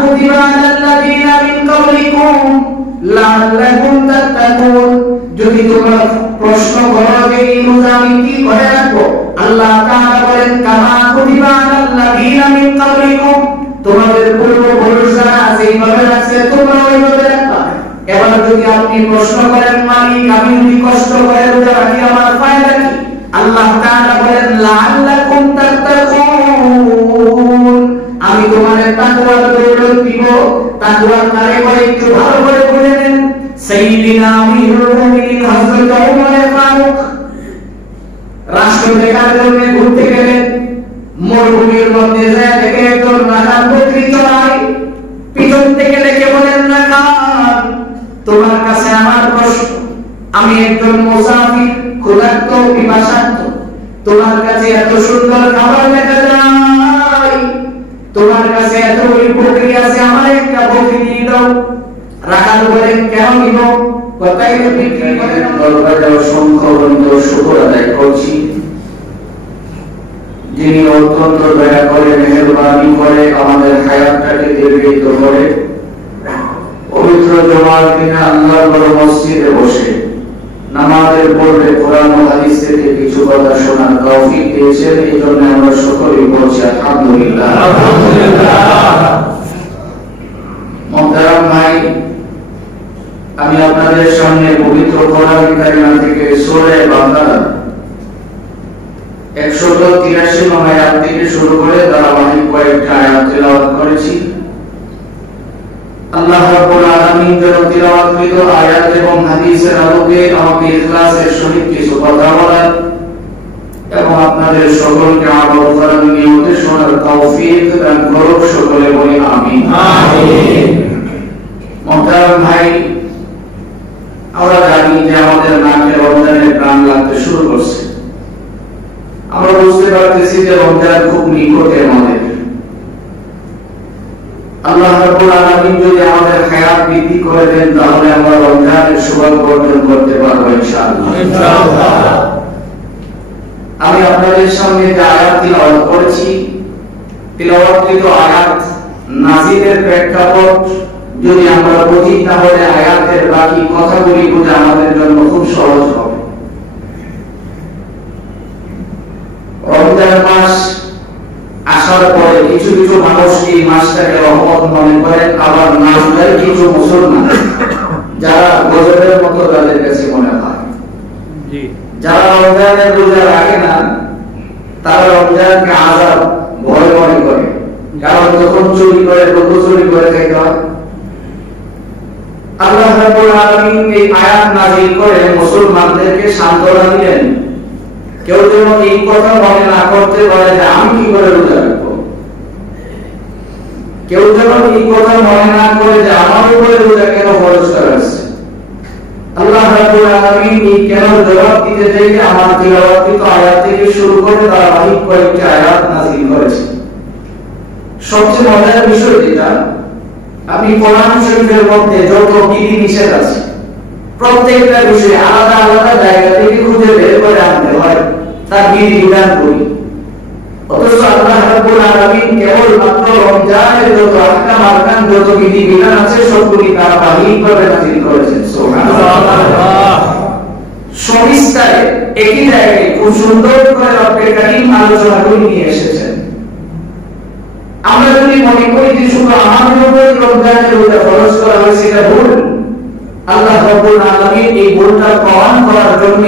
কুতিবা আলাল্লাযীনা মিন ক্বাবলিকুম লাআল্লাকুম তাত্তাকুন। যদি তোমরা প্রশ্ন করো যে এই রোজা আমি কি করে রাখবো, আল্লাহ তাআলা বলেন কামা কুতিবা আলাল্লাযীনা মিন ক্বাবলিকুম, তোমাদের পূর্বপুরুষরা যেইভাবে রাখছে তোমরা ওইভাবে রাখবা। এবার যদি আপনি প্রশ্ন করেন মালিক আমি যদি কষ্ট করে রোজা রাখি আমার ফায়দা কি, আল্লাহ তাআলা বলেন লাআল্লাকুম তাত্তাকুন, আমি তোমাদের তাকওয়ার দৌলত দিব। তাকওয়ার কারিগরি একটু ভালো করে বুঝে নেন। সাইয়্যিদিনা আমিরুল মুমিনিন হযরত ওমর ফারুক রাষ্ট্র দেখার জন্য ঘুরতে গেলেন। মরুভূমির মধ্যে যায় দেখে একজন রাখাল বকরি চড়ায়, পিছন থেকে ডেকে বলেন রাখাল তোমার কাছে আমার প্রশ্ন, আমি একজন মুসাফির ক্ষুধার্ত পিপাসার্ত, তোমার কাছে এত সুন্দর খাবার দেখা যায়, তোমার কাছে এত বকরি আছে, আমার একটা বকরি দিয়ে দাও। রাখাল বলেন কেন দিব, কথাই তো বিক্রি করেন। দরবারে অসংখ্য শুকর আদায় করছি যিনি অত্যন্ত দয়া করে মেহেরবানি করে আমাদের হায়াতটাকে দীর্ঘায়িত করে পবিত্র জুমার দিনে আল্লাহর বড় মসজিদে বসে নামাজের পড়ে কোরআন ও হাদিস থেকে কিছু কথা শোনার তৌফিক দিয়েছেন। এই জন্য আমরা সকলেই বলছি আলহামদুলিল্লাহ। মুহতারাম ভাই, আমি আপনাদের সামনে পবিত্র কোরআন কারিমা থেকে সূরা বাকারা 183 নং আয়াত থেকে শুরু করে ধারাবাহিক কয়েকটা আয়াত তেলাওয়াত করেছি। আল্লাহ রাব্বুল আলামিন যেন তিলাওয়াতকৃত আয়াত এবং হাদিসের আলোকে আমাকে ইখলাসের সহিত কিছু কথা বলার এবং আপনাদের সকলকে আমল করার নিয়তে শোনার তৌফিক দান করুন। সকলে বলি আমিন। আমিন। মুহতারাম ভাই, আমরা জানি যে আমাদের নাকে রমজানের প্রাণ লাগতে শুরু করছে। আমরা বুঝতে পারতেছি যে রমজান খুব নিকটে আমাদের। আল্লাহ রাব্বুল আলামিন যদি আমাদের হায়াত বৃদ্ধি করে দেন তাহলে আমরা রমজানের সৌভাগ্য অর্জন করতে পারবো ইনশাআল্লাহ। ইনশাআল্লাহ। আমি আপনাদের সামনে যে আয়াত তিলাওয়াত করেছি, তিলাওয়াতকৃত আয়াত নাজিলের প্রেক্ষাপট যদি আমরা বুঝি তাহলে আয়াতের বাকি কথাগুলি বোঝা আমাদের জন্য খুব সহজ হবে। রমজান মাস আসার পরে কিছু কিছু মানুষ এই মাসটাকে রহমত মনে করেন, আবার নাজদের কিছু মুসলমান যারা গজবের মতো তাদের কাছে মনে হয়। যারা রমজানের রোজা রাখে না তারা রমজানকে আযাব ভয় মনে করে, কারণ যখন চুরি করে কত চুরি করে খাইতে হয়। আল্লাহ রাব্বুল আলামিন এই আয়াত নাযিল করে মুসলমানদেরকে সান্ত্বনা দিলেন, কেউ যেন এই কথা মনে না করতে পারে যে আমি কি করে রোজা রাখবো, কেউ যেন এই কথা মনে না করে যে আমার উপরে রোজা কেন ফরজ করা হয়েছে। আল্লাহ রাব্বুল আলামিন এই কেন জবাব দিতে চাইলে আমার তিলাওয়াতকৃত আয়াত থেকে শুরু করে ধারাবাহিক কয়েকটি আয়াত নাযিল করেছে। সবচেয়ে মজার বিষয় যেটা, আপনি কোরআন শরীফের মধ্যে যত বিধি নিষেধ আছে প্রত্যেকটা বিষয় আলাদা আলাদা জায়গা থেকে খুঁজে বের করে আনতে হয়, তার বিধি বিধান করি। অথচ আল্লাহ রাব্বুল আলামিন কেবল মাত্র রমজানের যত আহকাম আরকান যত বিধি বিধান আছে সবগুলি ধারাবাহিকভাবে নাযিল করেছেন। সুবহানাল্লাহ। সবিস্তারে একই জায়গায় খুব সুন্দর করে রব্বুল কারীম আলোচনা করে নিয়ে এসেছেন। আমরা যদি মনে করি যে শুধু আমাদের উপর রমজানের রোজা ফরজ করা হয়েছে, এটা ভুল। আল্লাহ রাব্বুল আলামিন এই ভুলটা প্রমাণ করার জন্য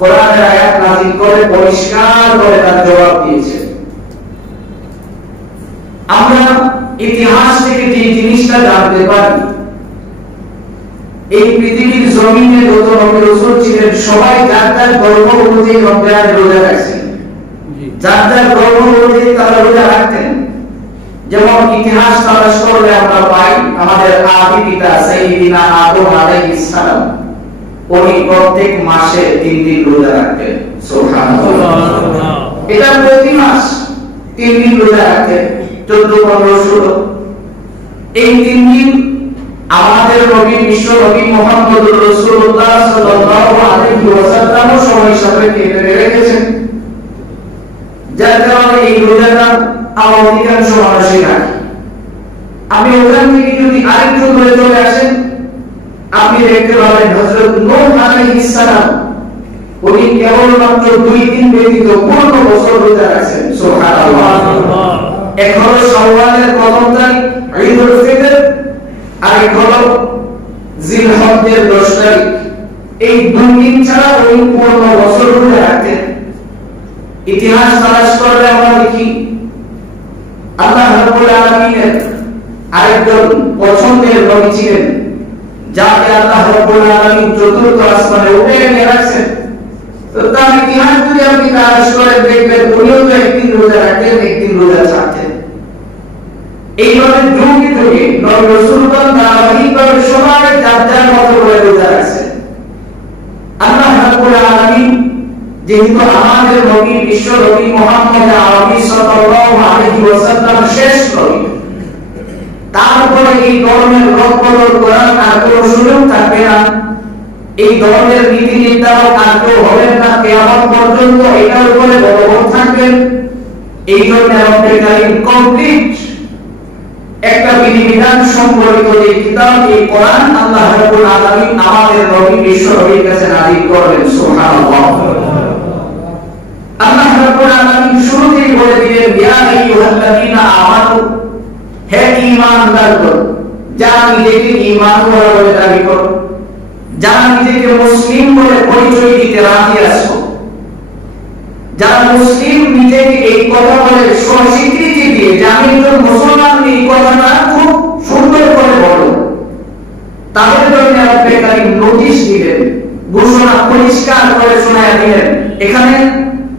কোরআনের আয়াত নাযিল করে পরিষ্কার করে তার জবাব দিয়েছে। আমরা ইতিহাস থেকে যে জিনিসটা জানতে পারি, এই পৃথিবীর জমিনে যত নবী রাসূল ছিলেন সবাই যার যার ধর্ম অনুযায়ী রমজানের রোজা রাখছেন, যার যার ধর্ম অনুযায়ী তারা রোজা রাখতেন। যেমন ইতিহাস তালাশ করলে আমরা পাই আমাদের আদি পিতা সাইয়্যিদিনা আদম আলাইহিস সালাম উনি প্রত্যেক মাসে 3 দিন রোজা রাখতেন। সুবহানাল্লাহ। এটা প্রতি মাস 3 দিন রোজা রাখতেন, 14, 15, 16। এই 3 দিন আমাদের নবী বিশ্ব নবী মুহাম্মদুর রাসূলুল্লাহ সাল্লাল্লাহু আলাইহি ওয়াসাল্লাম সময় সাপেক্ষে মেনে রেখেছেন, যার কারণে এই রোজাটা অধিকাংশ মানুষই রাখে। আপনি ওখান থেকে যদি আরেকটু দূরে চলে আসেন, আপনি দেখতে পাবেন হযরত নূহ আলাইহিস সালাম উনি কেবলমাত্র 2 দিন ব্যতীত 15 বছর রোজা রাখছেন। সুবহানাল্লাহ। এক হলো শাওয়ালের প্রথম তারিখ ঈদুল ফিতর, আর এক হলো জিলহজ্জের 10 তারিখ। এই 2 দিন ছাড়া উনি 15 বছর রোজা রাখতেন। ইতিহাস তালাশ করলে আমরা দেখি আল্লাহ রাব্বুল আলামিনের আরেকজন পছন্দের নবী ছিলেন, যাকে আল্লাহ রাব্বুল আলামিন চতুর্থ আসমানে উঠিয়ে নিয়ে রাখছেন। তো তার ইতিহাস যদি আপনি তালাশ করে দেখবেন, উনিও তো একদিন রোজা রাখতেন, একদিন রোজা ছাড়তেন। এইভাবে যুগে যুগে নবী রাসূলগণ ধারাবাহিকভাবে সবাই যার যার মতো করে রোজা রাখছেন। আল্লাহ রাব্বুল আলামিন যেহেতু আমাদের নবী বিশ্ব নবী মুহাম্মদ আরবি সাল্লাল্লাহু আলাইহি ওয়াসাল্লাম শেষ নবী, তারপরে এই ধর্মের রদবদল করার আর কোনো সুযোগ থাকবে না, এই ধর্মের নীতি নির্ধারক আর কেউ হবেন না কিয়ামত পর্যন্ত, এটার উপরে বলবৎ থাকবেন। এই জন্য আমাদের কারীম কমপ্লিট একটা বিধিবিধান সম্বলিত এই কিতাব, এই কোরআন আল্লাহ রাব্বুল আলামিন আমাদের নবী বিশ্ব নবীর কাছে নাযিল করলেন। সুবহানাল্লাহ। আল্লাহ রাব্বুল আলামিন শুরুতেই বলে দিলেন, ইয়া আইয়ুহাল্লাযীনা আমানু, হে ঈমানদারগণ, যারা নিজেকে ঈমানদার বলে দাবি করো, যারা নিজেকে মুসলিম বলে পরিচয় দিতে রাজি আছো, যারা মুসলিম নিজেকে এই কথা বলে স্বীকৃতি দিয়ে যে আমি একজন মুসলমান, এই কথাটা খুব সুন্দর করে বলো, তাদের জন্য আপনি কারী নোটিশ দিলেন, ঘোষণা পরিষ্কার করে শোনায় দিলেন। এখানে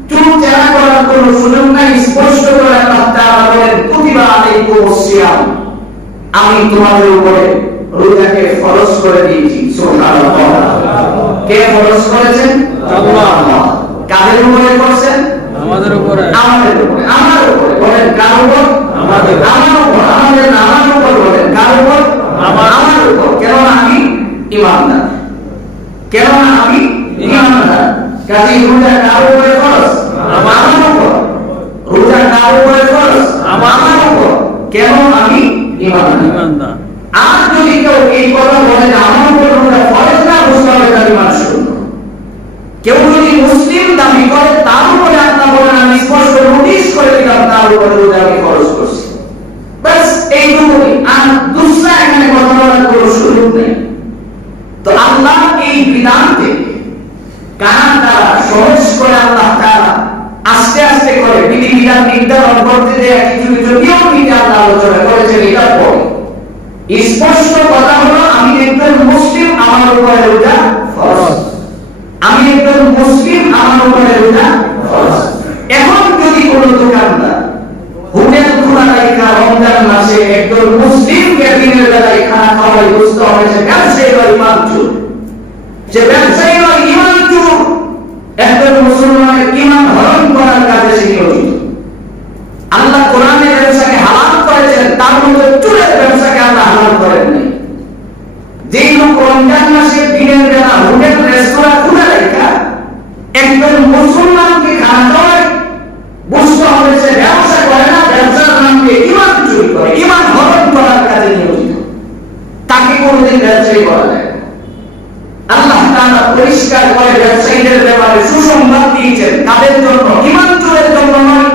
চুপচাপ করার কোনো সুযোগ নাই। স্পষ্ট করে আল্লাহ তাআলা বলেন, কুতিবা আলাইকুমুস সিয়াম, আমি তোমাদের উপরে রোজাকে ফরজ করে দিয়েছি। সুবহানাল্লাহ। কে ফরজ করেছেন? আল্লাহ। কাদের উপরে করেছেন? আমাদের উপরে। আমাদের উপরে। আমার উপরে বলেন, কার উপর? আমাদের। আমার উপর। আমাদের না, আমার উপর বলেন, কার উপর? আমার উপর। কেন আমি ঈমানদার, কেন আমি ঈমানদার। কাজী রোজা কার উপরে ফরজ? আমার উপর। রোজা কার উপরে ফরজ? আমার উপর। কেন আমি ঈমানদার। আর যদি কেউ এই কথা বলে যে আমার উপর রোজা ফরজ না, বুঝতে হবে তার ঈমান শূন্য। কেউ যদি মুসলিম দাবি করে, তার উপরে আল্লাহ বলেন আমি স্পষ্ট নোটিশ করে দিলাম তার উপরে রোজা আমি ফরজ করছি। বাস এইটুকুই, আর দুসরা এখানে কথা বলার কোনো সুযোগ নেই। তো আল্লাহ এই বিধান থেকে কারণ দ্বারা সহজ করে আল্লাহ তাআলা আস্তে আস্তে করে বিধিবিধান নির্ধারণ করতে যে কিছু কিছু নিয়ম নীতি আল্লাহ আলোচনা করেছেন। এটা পরে স্পষ্ট কথা হলো, আমি একজন মুসলিম, আমার উপরে রোজা ফরজ। আমি একজন মুসলিম, আমার উপরে রোজা ফরজ। এখন যদি কোনো দোকানদার হোটেল খোলা রাখা রমজান মাসে একজন মুসলিমকে দিনের বেলায় খানা খাওয়াই বুঝতে হবে সে ব্যবসায়ী বা ইমান চোর, যে ব্যবসায়ী বা ইমান চোর, একজন মুসলমানের ইমান হরণ করার কাজে সে নিয়োজিত। আল্লাহ কোরআনে ব্যবসাকে হালাল করেছেন, তার মধ্যে চোরের ব্যবসাকে আল্লাহ হালাল করেন নাই। যেই লোক রমজান মাসে দিনের বেলা হোটেল রেস্তোরাঁ খোলা রাখা একজন মুসলমানকে খানা খাওয়ায় বুঝতে হবে সে ব্যবসা করে না, ব্যবসার নাম দিয়ে ইমান চুরি করে, ইমান হরণ করার কাজে নিয়োজিত। তাকে কোনোদিন ব্যবসায়ী বলা যায় না। আল্লাহ তাআলা পরিষ্কার করে ব্যবসায়ীদের ব্যাপারে সুসংবাদ দিয়েছেন, তাদের জন্য, ইমান চোরের জন্য নয়।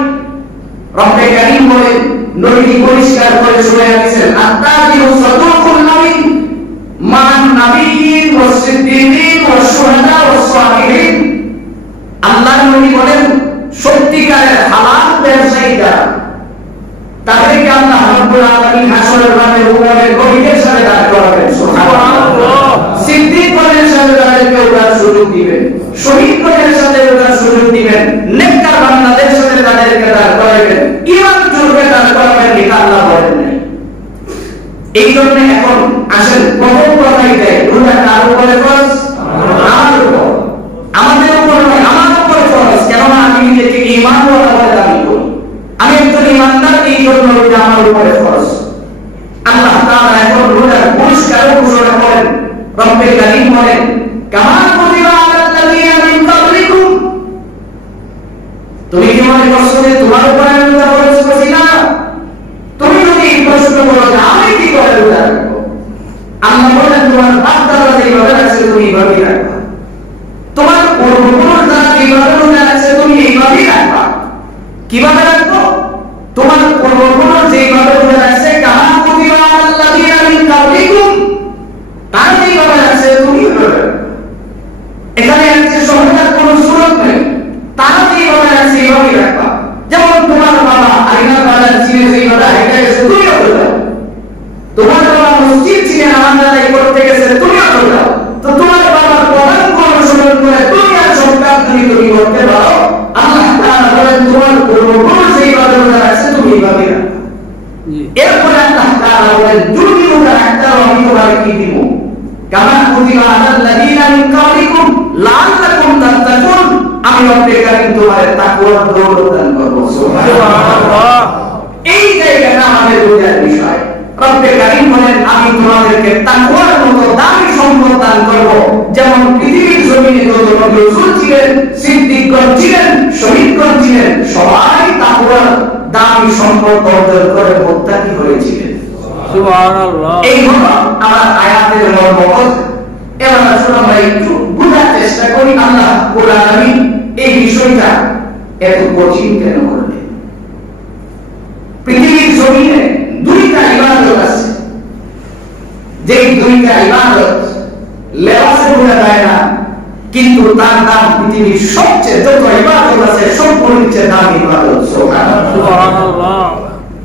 রব্বে কারীম বলেন, নবী পরিষ্কার করে শুনিয়ে দিয়েছেন, আত-তাজিরু সাদুকুল আমিন মান নাবিয়্যিন ওয়াস সিদ্দীকিন ওয়াস শুহাদা ওয়াস সালিহিন। আল্লাহর নবী বলেন, সত্যিকারের হালাল ব্যবসায়ীরা, তাদেরকে আল্লাহ রাব্বুল আলামিন হাসরের মাঠে উম্মতের গভীরের সাথে দাঁড় করাবেন। সুবহানাল্লাহ। সিদ্দিকদের সাথে তাদেরকে ওঠার সুযোগ দিবেন, শহীদদের সাথে ওঠার সুযোগ দিবেন, নেককার বান্দাদের সাথে তাদেরকে দাঁড় করাবেন, ঈমান চোরকে দাঁড় করাবেন। এটা আল্লাহ বলেন নাই। এই জন্য এখন আসেন প্রথম কথাই দেয়, রোজা কার উপরে ফরজ? আমার উপর। আমাদের উপর নয়, আমার উপরে ফরজ। কেননা আমি নিজেকে ঈমানওয়ালা বলে দাবি করি, আমি একজন ঈমানদার, এই জন্য রোজা আমার উপরে ফরজ। আল্লাহ তাআলা এখন রোজার পুরস্কার ঘোষণা করেন। রব্বে কারীম বলেন, কামা কুতিবা আলাল্লাযীনা মিন ক্বাবলিকুম, তুমি কি মনে করছো যে তোমার উপরে রোজা ফরজ করছি না? তুমি যদি এই প্রশ্ন করো যে আমি তাআলা বলেন যদি রোজা রাখতে আমি তোমাকে কি দিব কামা কুতিবা আলাল্লাযিনা মিন ক্বাবলিকুম লাআল্লাকুম তাত্তাকুন আমি রব্বুল কারীম তোমাদের তাকওয়ার দৌলত দান করব সুবহানাল্লাহ এই জায়গাটা আমাদের বোঝার বিষয় রব্বুল কারীম বলেন আমি তোমাদেরকে তাকওয়ার মতো দামি সম্পদ দান করব যেমন পৃথিবীর জমিনে যত নবী রাসূল ছিলেন সিদ্দিকগণ ছিলেন শহীদগণ ছিলেন সবাই তাকওয়ার দামি সম্পদ অর্জন করে মুত্তাকি হয়েছিলেন সুবহানাল্লাহ এই হলো আমার আয়াতের মর্ম এবার আসুন আমরা একটু বোঝার চেষ্টা করি আল্লাহ রাব্বুল আলামিন এই বিষয়টা এত কঠিন কেন করলেন পৃথিবীর জমিনে দুইটা ইবাদত আছে যেই দুইটা ইবাদত লেবাসে বোঝা যায় না কিন্তু তার নাম পৃথিবীর সবচেয়ে যত ইবাদত আছে সবগুলোর চেয়ে দামি ইবাদত সুবহানাল্লাহ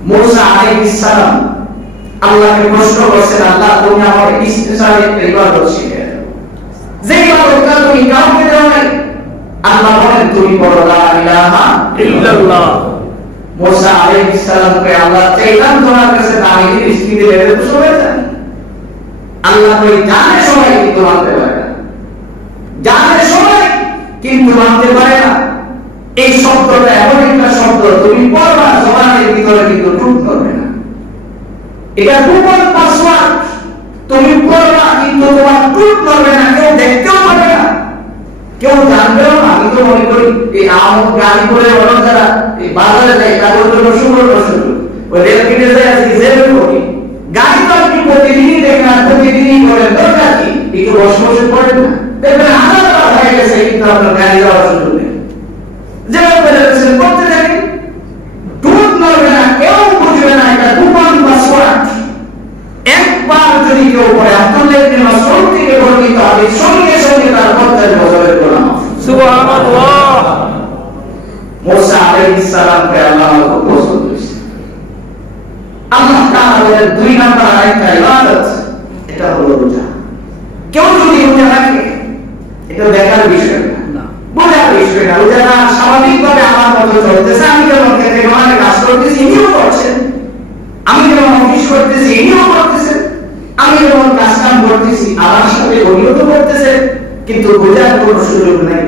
মুসা আলাইহিস সালাম আল্লাহকে প্রশ্ন করেছেন আল্লাহ তুমি আমাকে স্পেশাল একটা ইবাদত শিখিয়ে দাও যে ইবাদতটা তুমি কাউকে দাও নাই আল্লাহ বলেন তুমি বলো লা ইলাহা ইল্লাল্লাহ মুসা আলাইহিস সালামকে আল্লাহ চাইলেন তোমার কাছে দামি জিনিস কি দিলে এটা তো সবাই জানে আল্লাহ কই জানে সবাই কিন্তু মানতে পারে না জানে সবাই কিন্তু মানতে পারে না এই শব্দটা এমন একটা শব্দ তুমি পড়বা জবানের ভিতরে কিন্তু ঢুক করবে না এটা গোপন পাসওয়ার্ড তুমি পড়বা কিন্তু তোমার ঢুক করবে না কেউ দেখতেও পাবে না কেউ জানবেও না আমি তো মনে করি এই আমল গাড়ি করে ওরা যারা এই বাজারে যায় তাদের জন্য সুবর্ণ ওই রেল গেটে যায় আজকে জেলে করি গাড়ি তো আপনি প্রতিদিনই দেখেন আর প্রতিদিনই করেন দরকার কি একটু বসে বসে পড়েন না দেখবেন হাজার হয়ে গেছে কিন্তু আপনার গাড়ি যাওয়ার সুযোগ নেই যেমন বলেছেন করতে থাকেন ঢুক করবে না কেউ বুঝবে না এটা গোপন পাসওয়ার্ড একবার যদি কেউ পড়ে আপনাদের জন্য শ্রম থেকে বর্ণিত হবে সঙ্গে সঙ্গে তার 50 বছরের গোলাম সুবহানাল্লাহ মুসা আলাইহিস সালামকে আল্লাহ খুব পছন্দ করেছেন আল্লাহ তাআলা বলেন দুই নাম্বার আরেকটা ইবাদত এটা হলো রোজা কেউ যদি রোজা রাখে এটা দেখার বিষয় না বোঝার বিষয় না রোজা না স্বাভাবিকভাবে আমার মতো চলতেছে আমি যেমন খেতে মানে কাজ করতেছি ইনিও করছেন আমি যেমন অফিস করতেছি ইনিও করতেছেন আমি যেমন কাজ কাম করতেছি আমার সাথে উনিও তো করতেছেন কিন্তু বোঝার কোনো সুযোগ নেই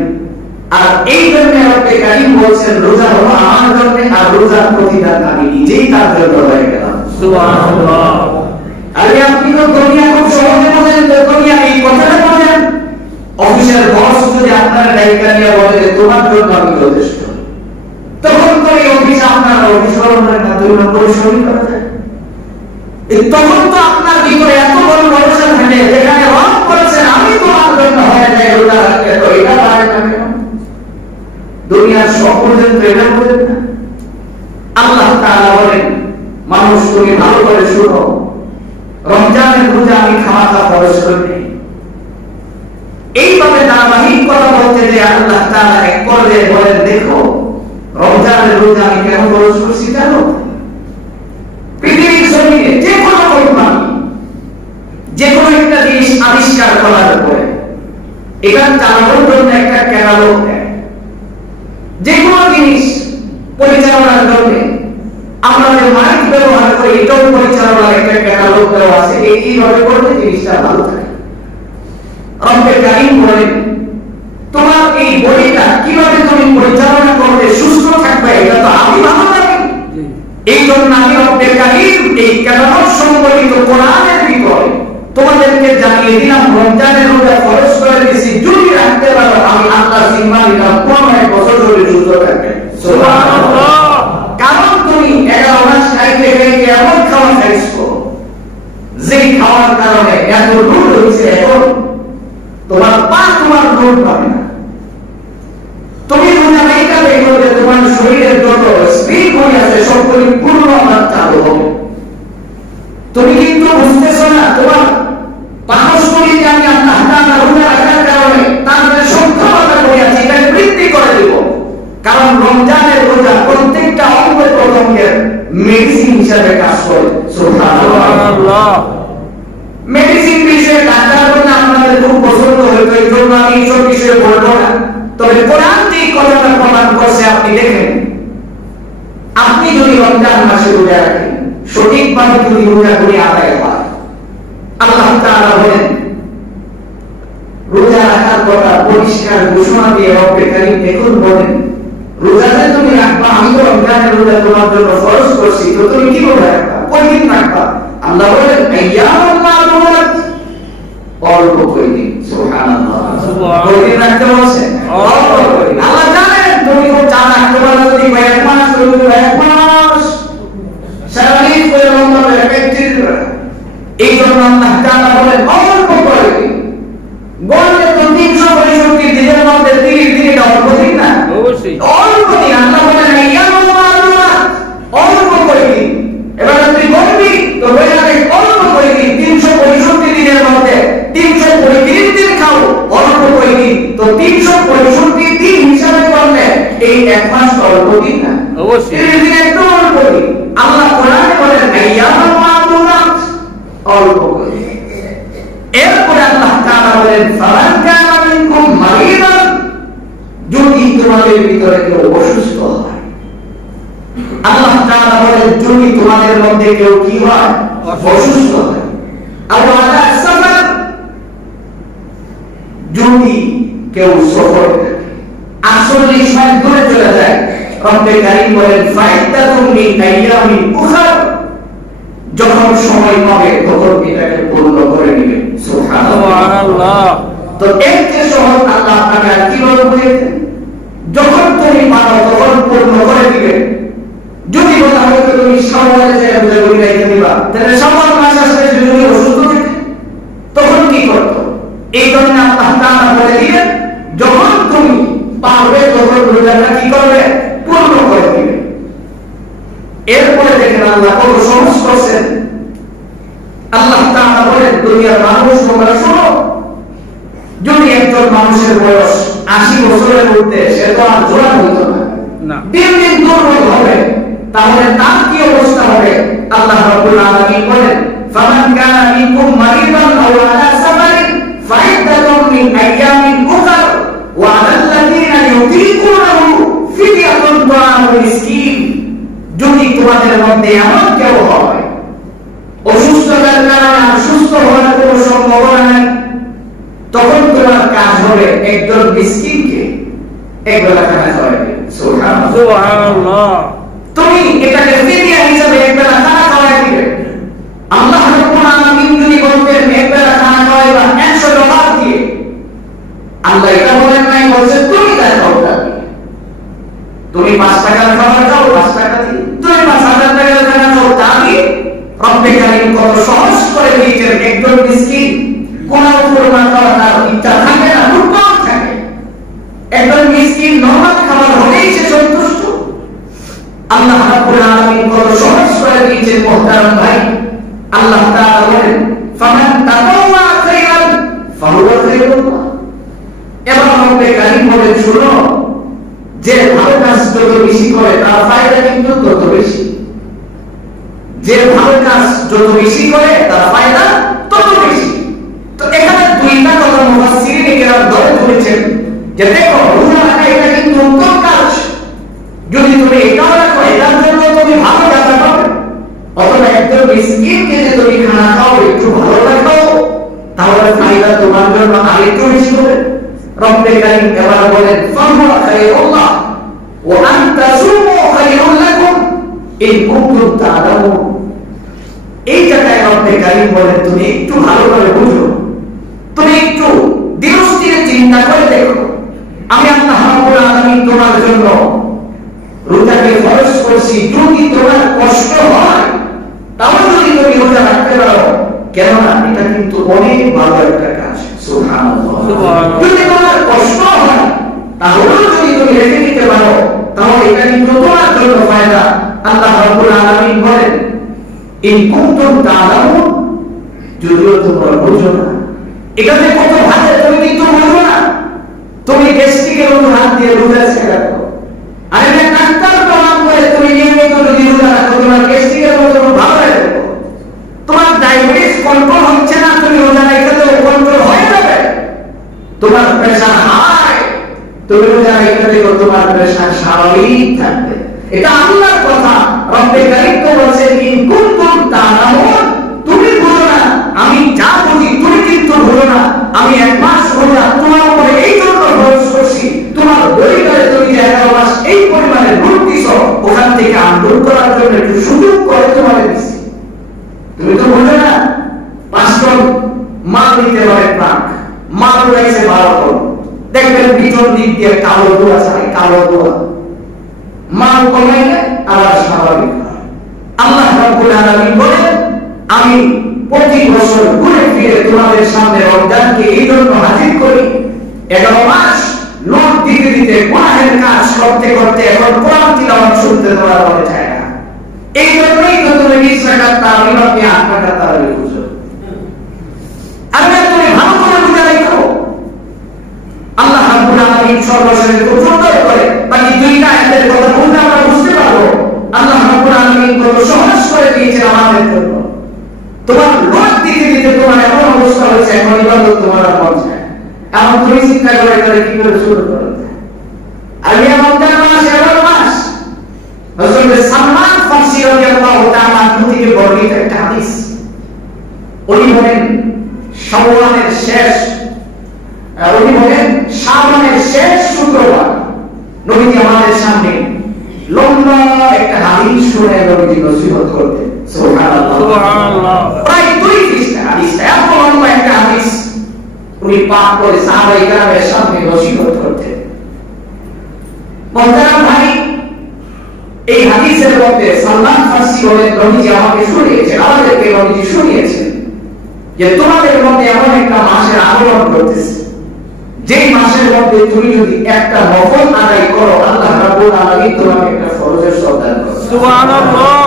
আর এই জন্য রব্বুল কারীম বলছেন রোজা হলো আমার জন্য আর রোজার প্রতিদান আমি নিজেই তার জন্য হয়ে গেলাম সুবহানাল্লাহ আরে আপনি তো দুনিয়া খুব সহজে বোঝেন তো দুনিয়া এই কথাটা বোঝেন অফিসের বস যদি আপনার দায়িত্ব নিয়ে বলে যে তোমার জন্য আমি যথেষ্ট তখন তো এই অফিস আপনার অফিস কর্মচারীর মাধ্যমে পরিশ্রম করা যায় তখন তো আপনার ভিতরে এত বড় ভরসা থাকে যেখানে রব করেছেন আমি তোমার জন্য হয়ে যাই রোজা রাখতে তো এটা পারে না কেন দুনিয়ার সব পর্যন্ত এটা বলেন না আল্লাহ তাআলা বলেন মানুষ তুমি ভালো করে শুনো রমজানের রোজা আমি খাওয়া খরচ করি এইভাবে ধারাবাহিক কথা বলতে যে আল্লাহ তাআলা এক পর্যায়ে বলেন দেখো রমজানের রোজা আমি কেন খরচ করছি জানো পৃথিবীর জমিনে যে কোনো কোম্পানি যে কোনো একটা জিনিস আবিষ্কার করার পরে এটা চালানোর জন্য একটা ক্যাটালগ দেয় যে কোনো জিনিস পরিচালনার জন্য আমরা যে মাইক ব্যবহার করি এটাও পরিচালনার একটা ক্যাটালগ দেওয়া আছে এইভাবে করলে জিনিসটা ভালো থাকে রব্বুল কারীম বলেন তোমার এই বডিটা কিভাবে তুমি পরিচালনা করলে সুস্থ থাকবে এটা তো আমি ভালো জানি এই জন্য আমি রব্বুল কারীম এই ক্যাটালগ সম্বলিত কোরআনের ভিতরে তোমাদেরকে জানিয়ে দিলাম রমজানের রোজা ফরজ করে দিয়েছি যদি রাখতে পারো আমি আল্লাহ জিম্মা নিলাম 15 বছর ধরে সুস্থ থাকবে সুবহানাল্লাহ কারণ তুমি 11 মাস খাইতে খাইতে এমন খাওয়া খাইছো যে খাওয়ার কারণে এত রোগ হয়েছে এখন তোমার পা তোমার রোগ পাবে না তুমি রোজা এইটা দেখো যে তোমার শরীরের যত স্পিড হয়ে আছে সবগুলি পূর্ণ চালু হবে তুমি কিন্তু বুঝতেছো না তোমার পাকস্থলীতে আমি আল্লাহ তাআলা রোজা রাখার কারণে তার যে সক্ষমতা করিয়াছি এটা বৃদ্ধি করে দেব কারণ রমজানের রোজা প্রত্যেকটা অঙ্গ প্রত্যঙ্গের মেডিসিন হিসেবে কাজ করে সুবহানাল্লাহ মেডিসিন বিষয়ে ডাক্তার বলে আপনাদের খুব পছন্দ হয়তো এই জন্য আমি এইসব বিষয়ে বলবো না তবে কোরআন যে কথাটা প্রমাণ করছে আপনি দেখেন আপনি যদি রমজান রোজাগুলি আদায় হয়। আল্লাহ তাআলা বলেন রোজা রাখার কথা পরিষ্কার ঘোষণা দিয়ে রব্বে কারীম এখন বলেন রোজা যে তুমি রাখবা, আমি তো রমজানের রোজা তোমার জন্য ফরজ করছি, তো তুমি কি রোজা রাখবা, কয়দিন রাখবা? আল্লাহ বলেন আইয়ামুল মা'দুদাত, অল্প কয়দিন। সুবহানাল্লাহ, কয়দিন রাখতে বলছেন? অল্প কয়দিন। আল্লাহ জানেন তুমি খুব চান রাখতে পারো, যদি এক মাস তুমি এক মাস সারাদিন করে রমজানের একত্রিশ রাখা, এই জন্য আল্লাহ তাআলা বলেন অল্প কয়দিন। গণলে তো 365 দিনের মধ্যে 30 দিন অল্প দিন না? অবশ্যই অল্প দিন। আল্লাহ বলেন আইয়ামুল মা'দুদাত, অল্প কয়দিন। এবার তুই বলবি তো হয়ে যাবে অল্প কয়দিন, 365 দিনের মধ্যে 335 দিন খাও, অল্প কয়দিন। তো 365 দিন হিসাবে করলে এই এক মাস অল্প দিন না? অবশ্যই 30 দিন একটু অল্প দিন। আল্লাহ কোরআনে বলেন আইয়ামুল মা'দুদাত, অল্প কয়দিন। এরপরে আল্লাহ তাআলা বলেন ফামান কানা মিনকুম মারিদান, যদি তোমাদের ভিতরে কেউ অসুস্থ হয়। আল্লাহ তাআলা বলেন যদি তোমাদের মধ্যে কেউ কি হয়, অসুস্থ হয়। আও আলা সাফার, যদি কেউ সফর করে 48 মাইল দূরে চলে যায়, রব্বে কারীম বলেন ফাইদাতুম মিন আইয়ামিন উখরা, যখন সময় পাবে তখন এটাকে পূর্ণ করে নেবে। সুবহানাল্লাহ। তো এর যে সহজ আল্লাহ আপনাকে কিভাবে বুঝিয়েছেন, যখন তুমি পারো তখন পূর্ণ করে দিবে। যদি বলা হয় তুমি শাওয়ালে যায় রোজাগুলি রেখে দিবা, তাহলে শাওয়াল মাস আসলে যদি অসুস্থ থাকে তখন কি করতো? এই জন্য আল্লাহ তাআলা বলে দিলেন যখন তুমি পারবে তখন রোজাটা কি করবে, পূর্ণ করে দিবে। এরপরে দেখেন আল্লাহ কত সহজ করছেন। আল্লাহ তাআলা বলেন দুনিয়ার মানুষ তোমরা শোনো, যদি একজন মানুষের বয়স 80 বছরের মধ্যে, সে তো আর জোয়ান হইতো না, দিন দিন দুর্বল হবে, তাহলে তার কি অবস্থা হবে? আল্লাহ রাব্বুল আলামিন বলেন ফামান কানা মিনকুম মারিদান আও আলা সাফারিন ফাইদাতুম মিন আইয়ামিন উখরা ওয়া আলাল্লাযিনা ইউতিকুনাহু ফিদিয়াতুন তা'আমু মিসকিন, যদি তোমাদের মধ্যে এমন কেউ হয় অসুস্থতার কারণে সুস্থ হওয়ার কোনো সম্ভাবনা নাই, তখন তোমার কাজ হবে একজন মিসকিনকে একবেলা খানা খাওয়াবে। সুবহানাল্লাহ। তুমি এটাকে ফিদিয়া হিসেবে একবেলা খানা খাওয়াই দিবে। আল্লাহ রাব্বুল আলামিন যদি বলতেন একবেলা খানা খাওয়াইবা 100 টাকা দিয়ে, আল্লাহ এটা বলেন নাই, বলছে তুমি তাই খাও, তুমি 5 টাকার খাবার খাও 5 টাকা দিয়ে, তুমি 5000 টাকার খানা খাও তা দিয়ে। রব্বে কারীম কত সহজ করে দিয়েছেন। একজন মিসকিন কোন উপমা করা তার ইচ্ছা থাকে না, দুর্বল থাকে, একজন মিসকিন নরমাল খাবার হলেই সে সন্তুষ্ট। আল্লাহ রাব্বুল আলামিন কত সহজ করে দিয়েছেন মুহতারাম ভাই। আল্লাহ তাআলা বলেন ফামান তাওয়া খায়রান ফাহুয়া খায়রুন লাহ। এবার রব্বে কারীম বলেন শুনো, যে ভালো কাজ যত বেশি করে তার ফায়দা কিন্তু তত বেশি। যে ভালো কাজ যত বেশি করে তার ফায়দা তত বেশি। তো এখানে দুইটা কথা মুফাসসিরিন কেরাম ধরে ধরেছেন যে দেখো রোজা রাখা এটা কিন্তু উত্তম কাজ, যদি তুমি এটাও রাখো এটার জন্য তুমি ভালো কাজ পাবে। অথবা একজন মিসকিনকে যে তুমি খানা খাও একটু ভালো রাখো, তাহলে ফায়দা তোমার জন্য আরেকটু বেশি হবে। রব্বে কারীম এবার বলেন ফাহুয়া খায়রুন লাহ ওয়া আন তাসুমু খায়রুন লাকুম ইন কুনতুম তা'লামুন। এই জায়গায় রব্বে কারীম বলেন তুমি একটু ভালো করে বুঝো, তুমি একটু দৃষ্টিতে চিন্তা করে দেখো, আমি আল্লাহ রাব্বুল আলামিন তোমার জন্য রোজাকে ফরজ করছি। যদি তোমার কষ্ট হয় তাও যদি তুমি রোজা রাখতে পারো, কেননা এটা কিন্তু অনেক ভালো একটা কাজ। সুবহানাল্লাহ। যদি তোমার কষ্ট হয় তাহলে যদি তুমি রেখে দিতে পারো, তাহলে এটা কিন্তু তোমার জন্য ফায়দা। আল্লাহ রাব্বুল আলামিন বলেন ইন কুনতুম তা'লামুন, যদিও তোমরা বুঝো না। এখানে কত ভাষা তুমি কিন্তু বুঝো না, তুমি গ্যাস্ট্রিকের মতো হাত দিয়ে রোজা ছেড়ে রাখো। আর এটা ডাক্তার প্রমাণ করে তুমি নিয়মিত যদি রোজা রাখো তোমার গ্যাস্ট্রিকের মতো ভালো হয়ে যাবে। তোমার ডায়াবেটিস কন্ট্রোল হচ্ছে না, তুমি রোজা রেখে দেবো কন্ট্রোল হয়ে যাবে। তোমার প্রেসার হাই, তুমি রোজা রেখে দেবো তোমার প্রেসার স্বাভাবিক থাকবে। এটা আল্লাহর কথা। রব্বে কারীম তো বলেছেন ইন কুনতুম তা'লামুন, দিতে পারে প্রাণ মাল রয়েছে ভালো করো দেখবেন ভিতর দিক দিয়ে কালো দোয়া ছাড়াই কালো দোয়া মাল কমাইলে আবার স্বাভাবিক হয় আল্লাহ রাব্বুল আলামিন বলেন আমি প্রতি বছর ঘুরে ফিরে তোমাদের সামনে রমজানকে এই জন্য হাজির করি 11 মাস নোট দিতে দিতে গুনাহের কাজ করতে করতে এখন কোরআন তিলাওয়াত শুনতে দেওয়া হয়ে যায় না এই জন্যই তো তুমি 20 টাকা তারাবি আপনি 8 টাকা তারাবি বুঝো আল্লাহ তুমি ভালো করে বুঝাই করো আল্লাহ রাব্বুল আলামিন সর্বশেষে খুব সুন্দর করে বাকি দুইটা আয়াতের কথা বলতে আমরা বুঝতে পারবো আল্লাহ রাব্বুল আলামিন কত সহজ করে দিয়েছেন আমাদের জন্য তোমার নোট দিতে দিতে তোমার এমন অবস্থা হয়েছে এখন ইবাদত তোমার মন চায় এমন তুমি চিন্তা করে করে কি করে শুরু করো আলিয়া রমজান মাস 11 মাস হযরত সালমান ফারসি রাদিয়াল্লাহু তাআলা থেকে বর্ণিত একটা হাদিস উনি বলেন শাওয়ালের শেষ উনি বলেন শাওয়ালের শেষ শুক্রবার নবীজি আমাদের সামনে লম্বা একটা হাদিস শুনে নবীজি নসিহত করতেন সুবহানাল্লাহ সুবহানাল্লাহ প্রায় 2 পৃষ্ঠা হাদিসটা এত লম্বা একটা হাদিস উনি পাঠ করে সাহাবায়ে কেরামের সামনে নসিহত করতেন মুহতারাম ভাই এই হাদিসের মধ্যে সালমান ফারসি বলেন নবীজি আমাকে শুনিয়েছেন আমাদেরকে নবীজি শুনিয়েছেন যে তোমাদের মধ্যে এমন একটা মাসের আগমন করতেছে যেই মাসের মধ্যে তুমি যদি একটা নফল আদায় করো আল্লাহ রাব্বুল আলামিন তোমাকে একটা ফরজের সওয়াব দান করবে সুবহানাল্লাহ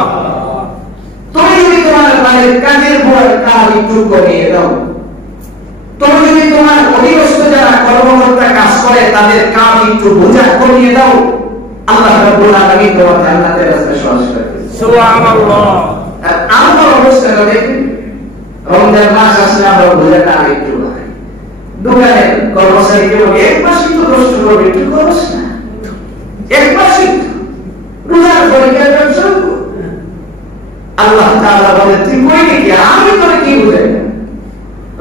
তুমি যদি তোমার বাড়ির কাজের বড় কাজ একটু কমিয়ে দাও তুমি যদি তোমার অধীনস্থ যারা কর্মকর্তা কাজ করে তাদের কাজ একটু বোঝা কমিয়ে দাও আল্লাহ রাব্বুল আলামিন তোমার জান্নাতের রাস্তা সহজ করে দেবে সুবহানাল্লাহ আমার অবস্থাটা দেখুন রমজান মাস আসলে আমরা বোঝাটা একটু দোকানের কর্মচারীকে বলে এক মাস কিন্তু কষ্ট করবে একটু খরচ না এক মাস রোজার পরীক্ষার ব্যবসা আল্লাহ তাআলা বলেন তুই কই নাকি আমি তোরে কি বুঝাই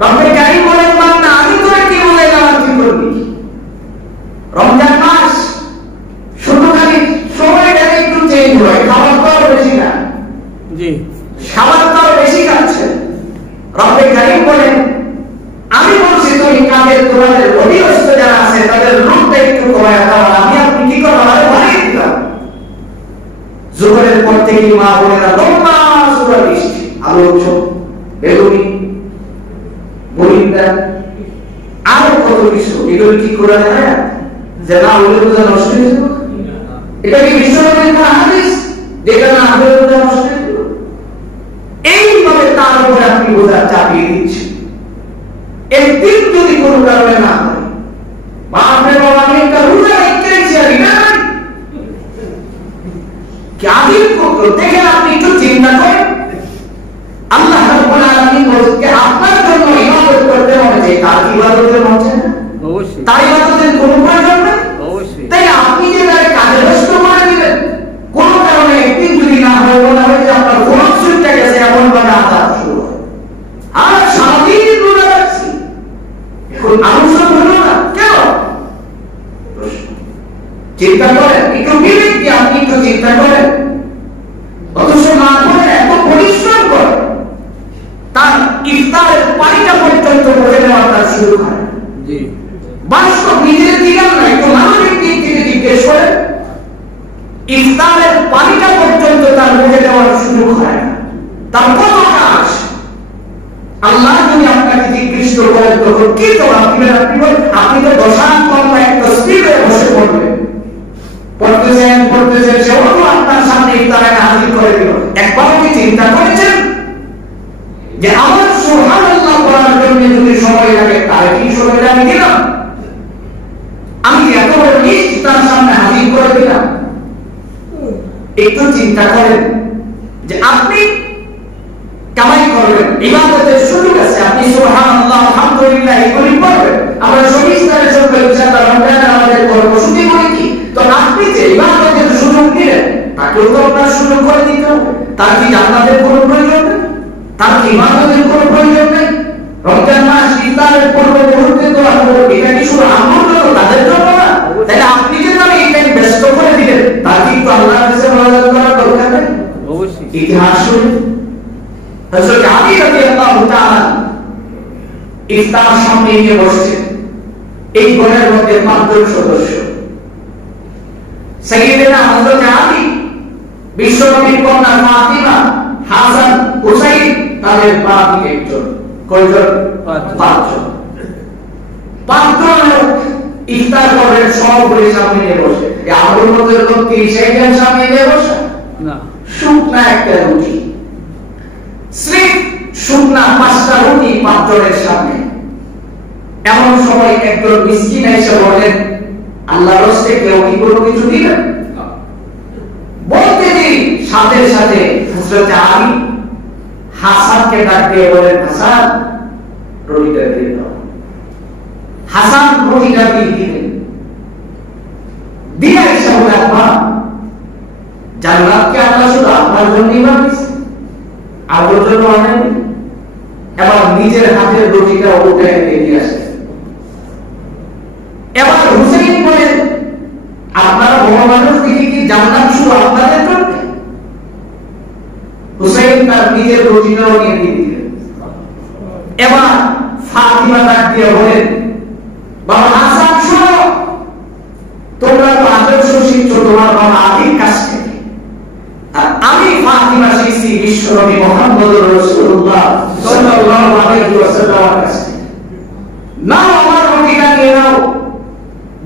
রব্বে কারীম বলেন বান্দা আমি তোরে কি বুঝাই আমার তুই করবি রমজান মাস শুধু খালি সময়টা একটু চেঞ্জ হয় খাবার তো বেশি না জি খাবার তো বেশি খাচ্ছে রব্বে কারীম বলেন আমি বলছি তুমি কাদের তোমাদের অধীনস্থ যারা আছে তাদের লোকটা একটু কমায় দাও আমি আপনি কি করবো আমাদের বাড়িয়ে দিতাম জোহরের পর থেকে মা বোনেরা লম্বা সূরা বৃষ্টি আলোচক বেগুনি বলিন্দা আরো কত কিছু এগুলো কি করে দেয় যে না ওগুলো বোঝা নষ্ট হয়ে যাবে এটা কি বিশ্বনবীর কোন হাদিস যেটা না আমাদের বোঝা নষ্ট হয়ে যাবে এইভাবে তার উপরে আপনি বোঝা চাপিয়ে দিচ্ছেন একদিন যদি কোনো কারণে না হয় বাপরে বাবা আমি একটা রোজা রেখেছি আর এটা ক্যাদিন করতে দেখেন আপনি একটু চিন্তা করেন আল্লাহ রাব্বুল আলামিন বলছে আপনার জন্য ইবাদত করতে হবে যে তার ইবাদতের মধ্যে না অবশ্যই তার ইবাদতের কোনো প্রয়োজন নেই অবশ্যই তাই আপনি যে তার কাজে ব্যস্ত করে দিবেন কোন কারণে একদিন যদি না হয় বলা হয় যে আপনার কোন ছুটে গেছে এমন ভাবে আদাব শুরু হয় আর সারাদিন রোজা রাখছি এখন আলোচনা হলো না কেন চিন্তা করেন একটু বিবেক দিয়ে আপনি একটু চিন্তা করেন অথচ মা বোনেরা এত পরিশ্রম করে তার ইফতারের পানিটা পর্যন্ত বলে নেওয়ার তার শুরু হয় জি বাস্তব নিজের দিলাম না একটু মানবিক দিক থেকে জিজ্ঞেস করেন ইফতারের পানিটা পর্যন্ত তার বলে নেওয়ার শুরু হয় তার কত কাজ আল্লাহ যদি আপনাকে জিজ্ঞেস করেন তখন কি জবাব দিবেন আপনি তো দশান কর্মা একটা স্পিডে বসে পড়বেন পড়তেছেন সে অন্য আপনার সামনে ইফতারে হাজির করে দিল একবার কি চিন্তা করেছেন যে আমার সুবহানাল্লাহ করার জন্য যদি সময় লাগে তাহলে কি সময়টা আমি দিলাম আমি এত বড় লিস্ট তার সামনে হাজির করে দিলাম একটু চিন্তা করেন যে আপনি কামাই করবেন ইবাদতের সুযোগ আছে আপনি সুবহানাল্লাহ আলহামদুলিল্লাহ এগুলি করবেন আমরা সবিস্তারে সব ইনশাআল্লাহ রমজান আমাদের কর্মসূচি বলি কি তো আপনি যে ইবাদতের সুযোগ দিলেন তাকেও তো আপনার সুযোগ করে দিতে হবে তার কি জান্নাতের কোনো প্রয়োজন নেই তার কি ইবাদতের কোনো প্রয়োজন নেই রমজান মাস ইফতারের পূর্ব মুহূর্তে তো এটা কি শুধু আমার জন্য তাদের জন্য না তাহলে আপনি যে তাহলে এটাকে ব্যস্ত করে দিলেন তার কি তো আল্লাহর কাছে মুনাজাত করার দরকার নেই অবশ্যই ইতিহাস শুনুন হযরত আলী রাদিয়াল্লাহু তাআলা ইফতার সামনে নিয়ে বসছেন। এই ঘরের মধ্যে 5 জন সদস্য, সাইয়েদনা হযরত আলী, বিশ্বনবীর কন্যা ফাতিমা, হাসান, হুসাইন, তাদের বাকি একজন। কয়জন? 5 জন। 5 জন লোক ইফতার করেন, সবগুলি সামনে নিয়ে বসে। এই আবুল মতো এরকম 30 জন সামনে নিয়ে বসে না, শুকনা একটা রুটি, স্রেফ শুকনা 5টা রুটি 5 জনের সামনে। এমন সময় একজন মিসকিন এসে বলেন, আল্লাহর রাস্তে কেউ কি কোনো কিছু দিবেন? বলতে দিন সাথে সাথে হযরত আলী হাসানকে ডাক দিয়ে বলেন, হাসান রুটিটা দিয়ে দাও। হাসান রুটিটা দিয়ে দিলেন। দিয়ে এসে বলে, আব্বা জান্নাতকে আল্লাহ শুধু আপনার জন্যই বানিয়েছেন, আমার জন্য আনেননি। এবার নিজের হাতের রুটিটা উঠে দিয়ে আসে। এবার হুসাইন বলেন, আপনারা বড় মানুষ দেখি কি জান্নাত শুধু আপনাদের জন্য? হুসাইন তার নিজের রুটিটাও নিয়ে দিয়ে দিলেন। এবার ফাতিমা ডাক দিয়ে বলেন, বাবা হাসান শোনো, তোমরা তো আদর্শ শিখছো তোমার বাবা আলীর কাছ থেকে, আর আমি ফাতিমা শিখছি বিশ্বনবী মুহাম্মদুর রাসূলুল্লাহ সাল্লাল্লাহু আলাইহি ওয়াসাল্লামের কাছ থেকে। নাও আমার রুটিটা নিয়ে নাও।